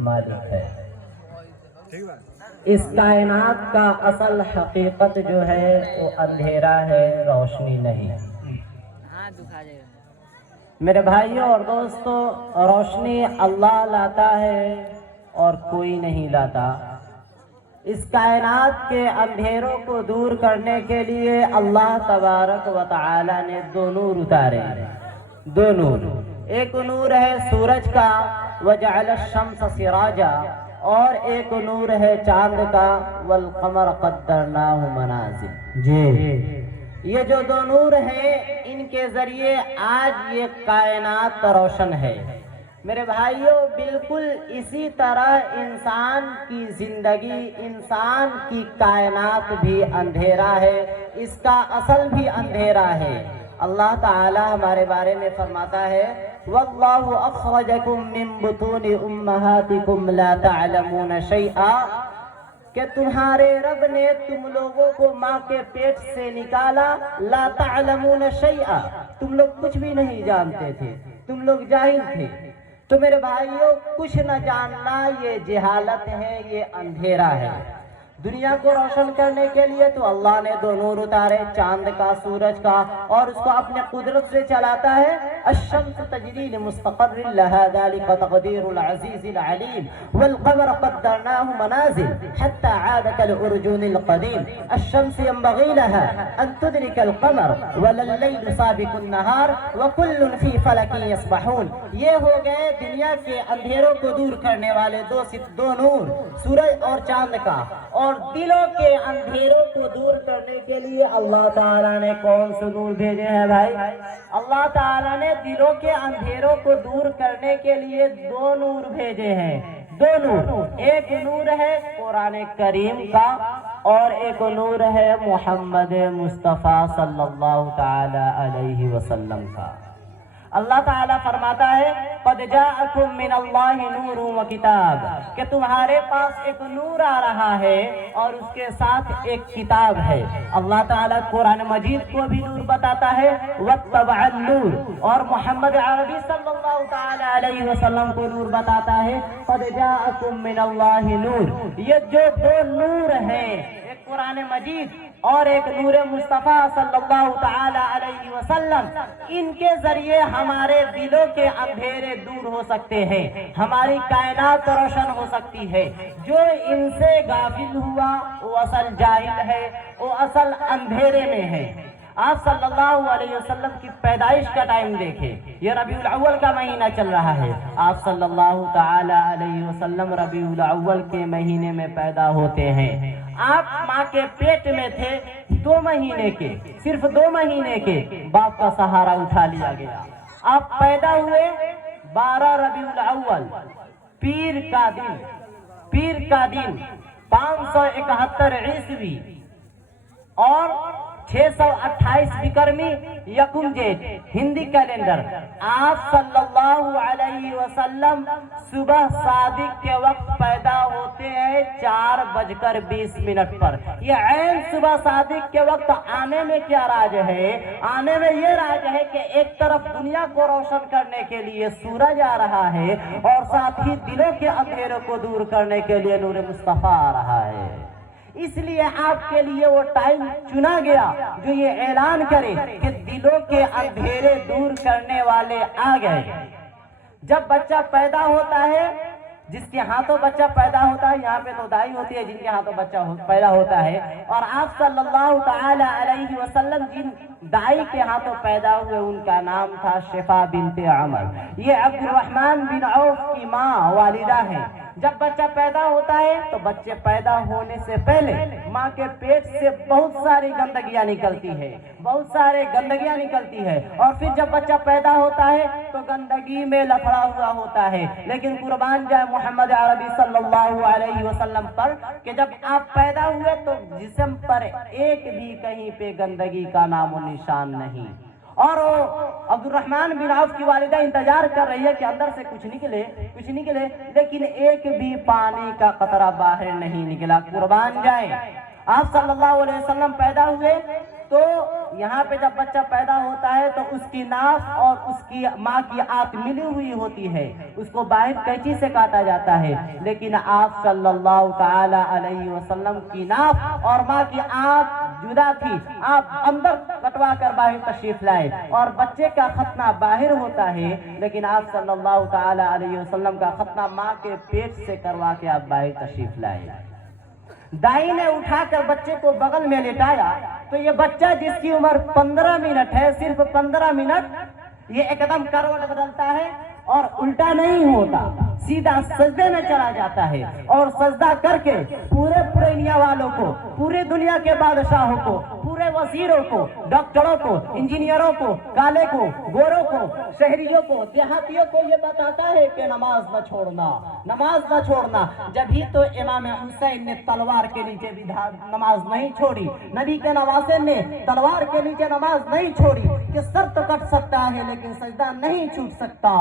مالک ہے۔ اس کائنات کا اصل حقیقت جو ہے وہ اندھیرا ہے، روشنی نہیں۔ میرے بھائیوں اور دوستوں، روشنی اللہ لاتا ہے اور کوئی نہیں لاتا۔ اس کائنات کے اندھیروں کو دور کرنے کے لیے اللہ تبارک و تعالی نے دو نور اتارے، دو نور۔ ایک نور ہے سورج کا، وجعل الشمس سراجا، اور ایک نور ہے چاند کا، والقمر قدرناہ منازل۔ جی، یہ جو دو نور ہیں ان کے ذریعے آج یہ کائنات روشن ہے۔ میرے بھائیوں، بالکل اسی طرح انسان کی زندگی، انسان کی کائنات بھی اندھیرا ہے، اس کا اصل بھی اندھیرا ہے۔ اللہ تعالی ہمارے بارے میں فرماتا ہے وَاللَّهُ أَخْرَجَكُم مِّن بُطُونِ أُمَّهَاتِكُمْ لَا تَعْلَمُونَ شَيْئًا، کہ تمہارے رب نے تم لوگوں کو ماں کے پیٹ سے نکالا، لا تعلمون شیئا، تم لوگ کچھ بھی نہیں جانتے تھے، تم لوگ جاہل تھے۔ تو میرے بھائیوں، کچھ نہ جاننا یہ جہالت ہے، یہ اندھیرا ہے۔ دنیا کو روشن کرنے کے لیے تو اللہ نے دو نور اتارے، چاند کا، سورج کا، اور اس کو اپنے قدرت سے چلاتا ہے۔ الشمس تجری لمستقر لها ذلك تقدیر العزیز العلیم، والقمر قدرناه منازل حتى عاد كالأرجون القديم، الشمس ينبغي لها أن تدرك القمر ولا الليل سابق النهار وكل في فلك يسبحون۔ یہ ہو گئے دنیا کے اندھیروں کو دور کرنے والے دو نور، سورج اور چاند کا۔ اور دلوں کے اندھیروں کو دور کرنے کے لیے اللہ تعالیٰ نے کون سے نور بھیجے ہیں بھائی؟ اللہ تعالیٰ نے دلوں کے اندھیروں کو دور کرنے کے لیے دو نور بھیجے ہیں، دو نور۔ ایک نور ہے قرآن کریم کا، اور ایک نور ہے محمد مصطفیٰ صلی اللہ تعالی علیہ وسلم کا۔ اللہ تعالیٰ فرماتا ہے قد جاءکم من اللہ نور و کتاب، کہ تمہارے پاس ایک نور آ رہا ہے اور اس کے ساتھ ایک کتاب ہے۔ اللہ تعالیٰ قرآن مجید کو بھی نور بتاتا ہے، واتبع النور، اور محمد عربی صلی اللہ تعالی علیہ وسلم کو نور بتاتا ہے قد جاءکم من اللہ نور۔ یہ جو دو نور ہیں، ایک قرآن مجید اور ایک نور مصطفیٰ صلی اللہ تعالی علیہ وسلم، ان کے ذریعے ہمارے دلوں کے اندھیرے دور ہو سکتے ہیں، ہماری کائنات روشن ہو سکتی ہے۔ جو ان سے غافل ہوا وہ اصل جاہل ہے، وہ اصل اندھیرے میں ہے۔ آپ صلی اللہ علیہ وسلم کی پیدائش کا ٹائم دیکھیں، یہ ربیع الاول کا مہینہ چل رہا ہے۔ آپ صلی اللہ تعالی علیہ وسلم ربیع الاول کے مہینے میں پیدا ہوتے ہیں۔ آپ ماں کے پیٹ میں تھے 2 مہینے کے، صرف 2 مہینے کے، باپ کا سہارا اٹھا لیا گیا۔ آپ پیدا ہوئے 12 ربیع الاول، پیر کا دن 571 عیسوی اور 628 بکرمی یکم جیٹ ہندی کیلنڈر۔ آپ صلی اللہ علیہ وسلم صبح صادق کے وقت پیدا ہوتے ہیں 4:20 پر۔ یہ عین صبح صادق کے وقت آنے میں کیا راج ہے؟ آنے میں یہ راج ہے کہ ایک طرف دنیا کو روشن کرنے کے لیے سورج آ رہا ہے، اور ساتھ ہی دلوں کے اندھیروں کو دور کرنے کے لیے نور مصطفیٰ آ رہا ہے۔ اس لیے آپ کے لیے وہ ٹائم چنا گیا جو یہ اعلان کرے کہ دلوں کے اندھیرے دور کرنے والے آ گئے۔ جب بچہ پیدا ہوتا ہے، جس کے ہاتھوں بچہ پیدا ہوتا ہے، یہاں پہ تو دائی ہوتی ہے جن کے ہاتھوں بچہ پیدا ہوتا ہے، اور آپ صلی اللہ تعالی علیہ وسلم جن دائی کے ہاتھوں پیدا ہوئے ان کا نام تھا شفا بنت عمر۔ یہ عبد الرحمن بن عوف کی ماں والدہ ہیں۔ جب بچہ پیدا ہوتا ہے تو بچے پیدا ہونے سے پہلے ماں کے پیٹ سے بہت ساری گندگیاں نکلتی ہے، اور پھر جب بچہ پیدا ہوتا ہے تو گندگی میں لفڑا ہوا ہوتا ہے۔ لیکن قربان جائے محمد عربی صلی اللہ علیہ وسلم پر کہ جب آپ پیدا ہوئے تو جسم پر ایک بھی کہیں پہ گندگی کا نام و نشان نہیں، اور عبد الرحمن بن عوف کی والدہ انتظار کر رہی ہے کہ اندر سے کچھ نکلے، لیکن ایک بھی پانی کا قطرہ باہر نہیں نکلا۔ قربان جائے، آپ صلی اللہ علیہ وسلم پیدا ہوئے تو یہاں پہ جب بچہ پیدا ہوتا ہے تو اس کی ناف اور اس کی ماں کی آنکھ ملی ہوئی ہوتی ہے، اس کو باہر قینچی سے کاٹا جاتا ہے، لیکن آپ صلی اللہ تعالی علیہ وسلم کی ناف اور ماں کی آنکھ جدا تھی، آپ اندر کٹوا کر باہر تشریف لائے، اور بچے کا ختنہ باہر ہوتا ہے، لیکن آپ صلی اللہ تعالی علیہ وسلم کا ختنہ ماں کے پیٹ سے کروا کے آپ باہر تشریف لائے۔ دائی نے اٹھا کر بچے کو بغل میں لٹایا تو یہ بچہ جس کی عمر 15 منٹ ہے، صرف 15 منٹ، یہ ایک دم کروٹ بدلتا ہے اور الٹا نہیں ہوتا، سیدھا سجدے میں چلا جاتا ہے، اور سجدہ کر کے پورے دنیا والوں کو، پورے دنیا کے بادشاہوں کو، پورے وزیروں کو، ڈاکٹروں کو، انجینئروں کو، کالے کو، گوروں کو، شہریوں کو، دیہاتیوں کو یہ بتاتا ہے کہ نماز نہ چھوڑنا، نماز نہ چھوڑنا۔ جب ہی تو امام حسین نے تلوار کے نیچے بھی نماز نہیں چھوڑی، نبی کے نواسے نے تلوار کے نیچے نماز نہیں چھوڑی کہ سر تو کٹ سکتا ہے لیکن سجدہ نہیں چھوٹ سکتا۔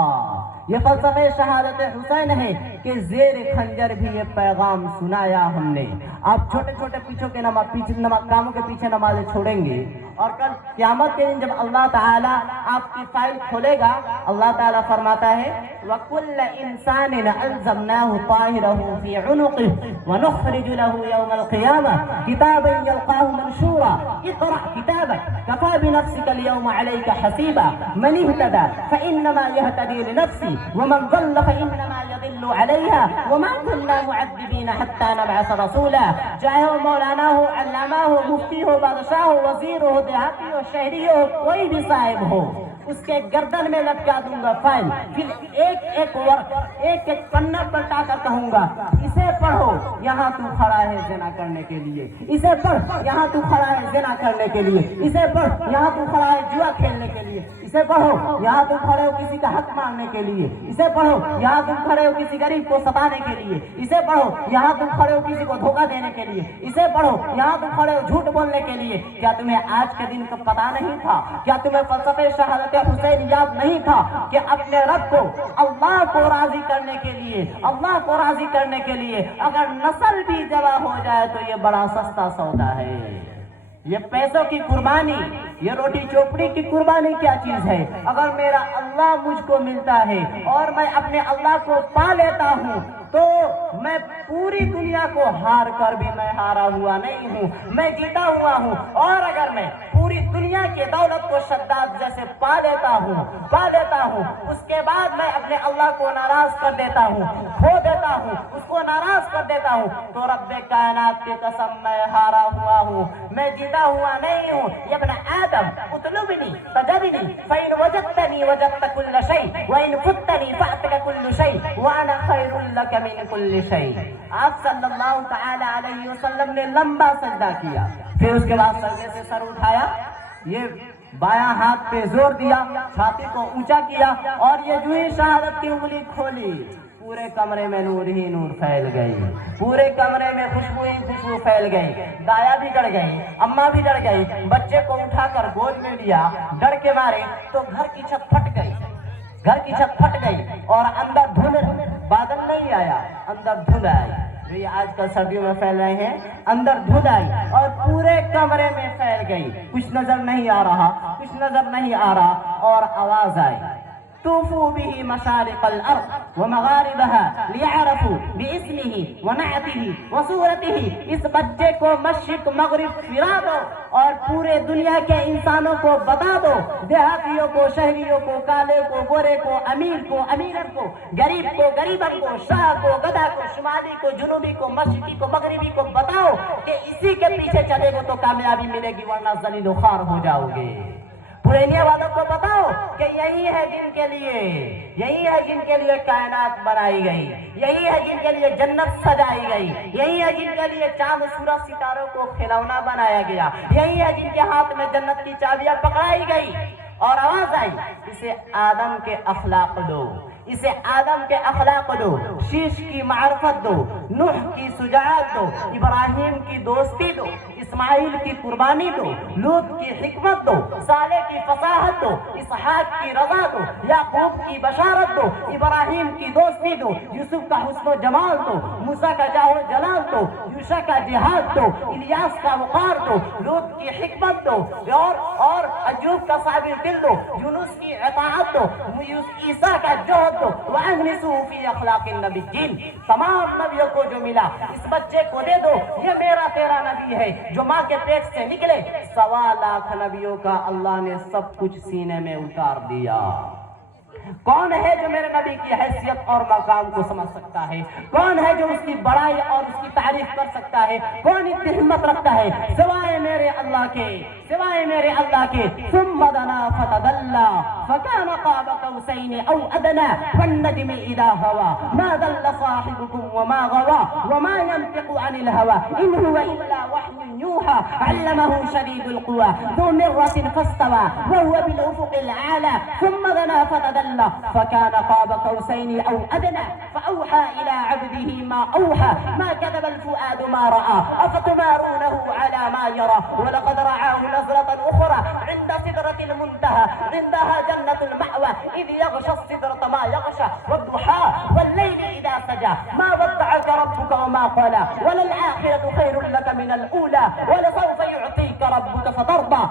یہ فلسفہ شہادت حسین ہے کہ زیر خنجر بھی یہ پیغام سنایا ہم نے۔ آپ چھوٹے چھوٹے کاموں کے پیچھے نمازیں چھوڑیں گے، اور کل قیامت کے دن جب اللہ تعالیٰ آپ کی فائل کھولے گا، اللہ تعالیٰ فرماتا ہے وَكُلَّ إِنسَانٍ أَلْزَمْنَاهُ طَائِرَهُ فِي عُنُقِهِ وَنُخْرِجُ لَهُ يَوْمَ الْقِيَامَةِ كِتَابًا يَلْقَاهُ مَنشُورًا اقْرَأْ كِتَابَكَ كَفَىٰ بِنَفْسِكَ الْيَوْمَ عَلَيْكَ حَسِيبًا مَنِ اهْتَدَىٰ فَإِنَّمَا يَهْتَدِي لِنَفْسِهِ وَمَنْ ضَلَّ فَإِنَّمَا يَضِلُّ عَلَيْهَا وَمَا كُنَّا مُعَذِّبِينَ حَتَّىٰ نَبْعَثَ رَسُولًا۔ چاہے وہ مولانا ہو، علامہ ہو، مفتی ہو، بادشاہ ہو، وزیر ہو، دیہاتی ہو، شہری ہو، کوئی بھی صاحب ہو، اس کے گردن میں لٹکا دوں گا فائل، پھر ایک ایک ورق، ایک ایک پنہ پلٹا کر کہوں گا اسے پڑھو، یہاں تو کھڑا ہے زنا کرنے کے لیے، اسے پڑھ، یہاں تو کھڑا ہے زنا کرنے کے لیے، اسے پڑھ، یہاں تو کھڑا ہے جوا کھیلنے کے لیے، اسے پڑھو، یہاں تم کھڑے ہو کسی کا حق مانگنے کے لیے، اسے پڑھو، یہاں تم کھڑے ہو کسی غریب کو ستانے کے لیے، اسے پڑھو، یہاں تم کھڑے ہو کسی کو دھوکہ دینے کے لیے، اسے پڑھو، یہاں تم کھڑے ہو جھوٹ بولنے کے لیے۔ کیا تمہیں آج کے دن کا پتہ نہیں تھا؟ کیا تمہیں فلسفہ شہادت حسین یاد نہیں تھا کہ اپنے رب کو، اللہ کو راضی کرنے کے لیے، اللہ کو راضی کرنے کے لیے اگر نسل بھی جمع ہو جائے تو یہ بڑا سستا سودا ہے۔ یہ پیسوں کی قربانی، یہ روٹی چوپڑی کی قربانی کیا چیز ہے؟ اگر میرا اللہ مجھ کو ملتا ہے اور میں اپنے اللہ کو پا لیتا ہوں تو میں پوری دنیا کو ہار کر بھی میں ہارا ہوا نہیں ہوں، میں جیتا ہوا ہوں۔ اور اگر میں پوری دنیا کی دولت کو شداد جیسے پا لیتا ہوں، اس کے بعد میں اپنے اللہ کو ناراض کر دیتا ہوں، کھو دیتا ہوں، اس کو ناراض کر دیتا ہوں، تو رب کائنات کی قسم میں ہارا ہوا ہوں، میں جیتا ہوا نہیں ہوں۔ یا ابن آدم اطلبنی تجدنی فإن وجدتنی وجدت كل شيء وإن فتنی فأتك كل شيء وأنا خير لك من كل شيء۔ آپ صلی اللہ تعالی علیہ وسلم نے لمبا سجدہ کیا، پھر اس کے بعد سجدے سے سر اٹھایا، یہ بایاں ہاتھ پہ زور دیا، چھاتی کو اونچا کیا، اور یہ جو ہی شہادت کی انگلی کھولی، پورے کمرے میں نور ہی نور پھیل گئی، پورے کمرے میں خوشبو ہی خوشبو پھیل گئی۔ دایا بھی ڈر گئی، اماں بھی ڈر گئی، بچے کو اٹھا کر گود میں لیا، ڈر کے مارے تو گھر کی چھت پھٹ گئی، گھر کی چھت پھٹ گئی، اور اندر دھند، بادل نہیں آیا، اندر دھند آئی، جو یہ آج کل سردیوں میں پھیل رہے ہیں، اندر دھند آئی اور پورے کمرے میں پھیل گئی، کچھ نظر نہیں آ رہا، کچھ نظر نہیں آ رہا، اور آواز آئی طوفوا به مشارق الارض ومغاربها ليعرفوا باسمه ونعته وصورته۔ اس بچے کو مشرق مغرب پھرا دو اور پورے دنیا کے انسانوں کو بتا دو، دیہاتیوں کو، شہریوں کو، کالے کو، گورے کو، امیر کو، امیرن کو، غریب کو، غریبن کو، شاہ کو، گدھا کو، شمالی کو، جنوبی کو، مشرقی کو، مغربی کو بتاؤ کہ اسی کے پیچھے چلے گو تو کامیابی ملے گی، ورنہ ذلیل و خوار ہو جاؤ گے۔ پرینیا والوں کو بتاؤ کہ یہی ہے جن کے لیے، یہی ہے جن کے لیے کائنات بنائی گئی، یہی ہے جن کے لیے جنت سجائی گئی، یہی ہے جن کے لیے چاند سورج ستاروں کو کھلونا بنایا گیا، یہی ہے جن کے ہاتھ میں جنت کی چابیاں پکڑائی گئی۔ اور آواز آئی اسے آدم کے اخلاق دو، اسے آدم کے اخلاق دو، شیش کی معرفت دو، نوح کی شجاعت دو، ابراہیم کی دوستی دو، اسماعیل کی قربانی دو، لوط کی حکمت دو، صالح کی فصاحت دو، اسحاق کی رضا دو، یعقوب کی بشارت دو، ابراہیم کی دوستی دو، یوسف کا حسن و جمال دو، موسیٰ کا جاہ و جلال دو، یوشع کا جہاد دو، الیاس کا وقار دو، لوط کی حکمت دو، اور ایوب کا صابر دل دو، یونس کی اطاعت دو، عیسیٰ کا جوہد دو، وَأَغْمِسُوا فِي أَخْلَاقِ النَّبِيِّينَ۔ تمام نبیوں کو جو ملا اس بچے کو دے دو، یہ میرا تیرا نبی ہے جو ماں کے پیٹ سے نکلے۔ 1.25 لاکھ نبیوں کا اللہ نے سب کچھ سینے میں اتار دیا۔ کون ہے جو میرے نبی کی حیثیت اور مقام کو سمجھ سکتا ہے؟ کون ہے جو اس کی بڑائی اور اس کی تعریف کر سکتا ہے؟ کون اتنی ہمت رکھتا ہے سوائے میرے اللہ کے، سوائے میرے اللہ کے؟ ثم دنا فتدلى فكان قاب قوسين او ادنى والنجم اذا هوى ما ضل صاحبكم وما غوى وما ينطق عن الهوى ان هو الا وحي يوحى علمه شديد القوى ذو مرة فاستوى وهو بالافق الاعلى ثم دنا فتدلى فكان قاب قوسين او ادنى فاوحى الى عبده ما اوحى ما كذب الفؤاد ما راى افتمارونه على ما يرى ولقد رآه نظرة اخرى عند سدرة المنتهى عندها جنة المأوى اذ يغشى السدرة ما يغشى والضحى والليل اذا سجى ما ودعك ربك وما قلى وللآخرة خير لك من الاولى ولسوف يعطيك ربك فترضى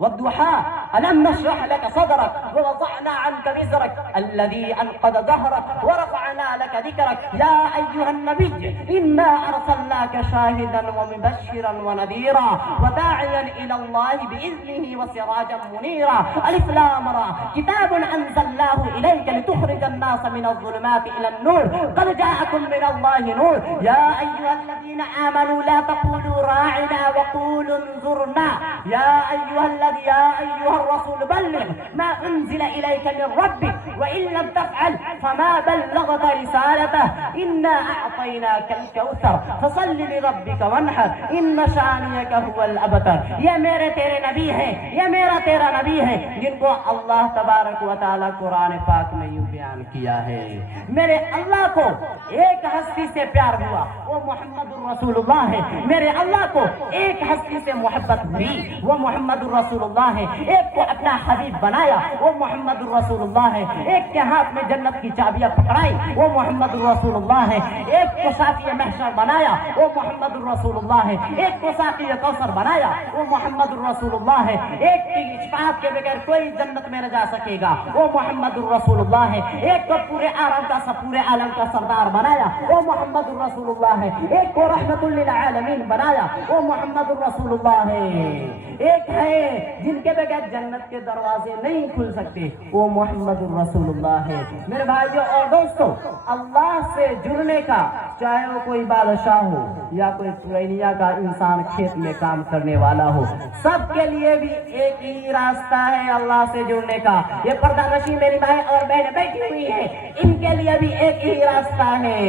والضحى ألم نشرح لك صدرك ووضعنا عنك وزرك الذي أنقض ظهرك ورفعنا لك ذكرك يا أيها النبي إنا أرسلناك شاهدا ومبشرا ونذيرا وداعيا إلى الله بإذنه وسراجا منيرا ألف لام را كتاب أنزلناه إليك لتخرج الناس من الظلمات إلى النور قد جاءكم من الله نور يا أيها الذين آمنوا لا تقولوا راعنا وقولوا انظرنا يا أيها الرسول بلغ ما أنزل إليك من ربك وإن لم تفعل فما بلغت رسالته إنا أعطيناك الكوثر فصل لربك وانحر إن شانئك هو الأبتر۔ یہ میرے تیرے نبی ہیں، یہ میرا تیرا نبی ہے جن کو اللہ تبارک و تعالی قرآن پاک میں یوں بیان کیا ہے۔ میرے اللہ کو ایک ہستی سے پیار ہوا، وہ محمد الرسول اللہ ہے۔ میرے اللہ کو ایک ہستی سے محبت ہوئی، وہ محمد الرسول اللہ ہے۔ ایک کو اپنا حبیب بنایا، وہ محمد الرسول اللہ ہے۔ ایک کے ہاتھ میں جنت کی چابیاں پکڑائی، وہ محمد الرسول اللہ ہے۔ ایک کو ساقی محشر بنایا، وہ محمد الرسول اللہ ہے۔ ایک کو ساقی کوثر بنایا، وہ محمد الرسول اللہ ہے۔ ایک کی شفاعت کے بغیر کوئی جنت میں نہ جا سکے گا، وہ محمد الرسول اللہ ہے۔ ایک کو پورے عالم کا سردار بنایا، وہ محمد الرسول اللہ ہے۔ ایک کو رحمت للعالمین بنایا، وہ محمد الرسول اللہ ہے۔ ایک ہے جن کے بغیر جنت کے دروازے نہیں کھل سکتے، وہ محمد الرسول اللہ ہے۔ میرے بھائیوں اور دوستوں، اللہ سے جڑنے کا، چاہے وہ کوئی بادشاہ ہو یا کوئی پرینیا کا انسان کھیت میں کام کرنے والا ہو، سب کے لیے بھی ایک ہی راستہ ہے اللہ سے جڑنے کا۔ یہ پردہ نشی میری مائیں اور بہنیں بیٹھی ہوئی ہیں، ان کے لیے بھی ایک ہی راستہ ہے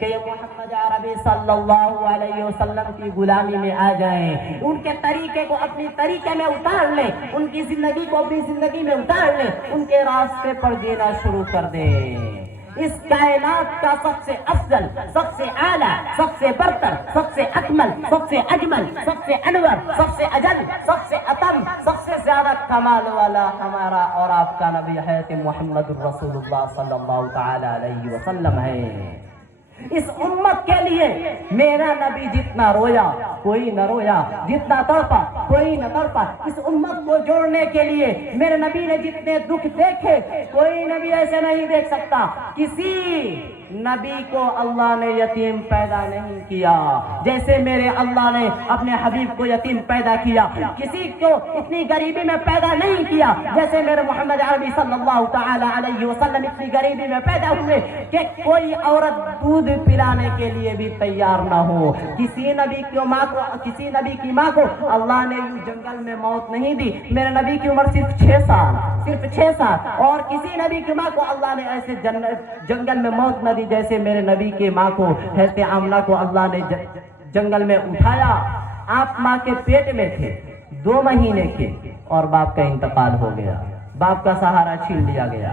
کہ یہ محمد عربی صلی اللہ علیہ وسلم کی غلامی میں آ جائیں، ان کے طریقے کو اپنی طریقے میں اتار لیں، ان کی زندگی کو اپنی زندگی میں اتار لیں، ان کے راستے پر جینا شروع کر دیں۔ اس کائنات کا سب سے افضل، سب سے اعلیٰ، سب سے برتر، سب سے اکمل، سب سے اجمل، سب سے انور، سب سے اجل، سب سے اتم، سب سے زیادہ کمال والا ہمارا اور آپ کا نبی ہے محمد الرسول اللہ صلی اللہ تعالی علیہ وسلم ہے۔ اس امت کے لیے میرا نبی جتنا رویا کوئی نہ رویا، جتنا تڑپا کوئی نہ تڑپا۔ اس امت کو جوڑنے کے لیے میرے نبی نے جتنے دکھ دیکھے کوئی نبی ایسے نہیں دیکھ سکتا۔ کسی نبی کو اللہ نے یتیم پیدا نہیں کیا جیسے میرے اللہ نے اپنے حبیب کو یتیم پیدا کیا۔ کسی کو اتنی غریبی میں پیدا نہیں کیا جیسے میرے محمد عربی صلی اللہ تعالی علیہ وسلم اتنی غریبی میں پیدا ہوئے کہ کوئی عورت دودھ پلانے کے لیے بھی تیار نہ ہو۔ کسی نبی کی ماں کو اللہ نے جنگل میں موت نہیں دی۔ میرے نبی کی عمر صرف 6 سال، اور کسی نبی کی ماں کو اللہ نے ایسے جنگل میں موت نہ دی جیسے میرے نبی کے ماں کو، حضرت آمنہ کو اللہ نے جنگل میں اٹھایا۔ آپ ماں کے پیٹ میں تھے 2 مہینے کے اور باپ کا انتقال ہو گیا، باپ کا سہارا چھین لیا گیا۔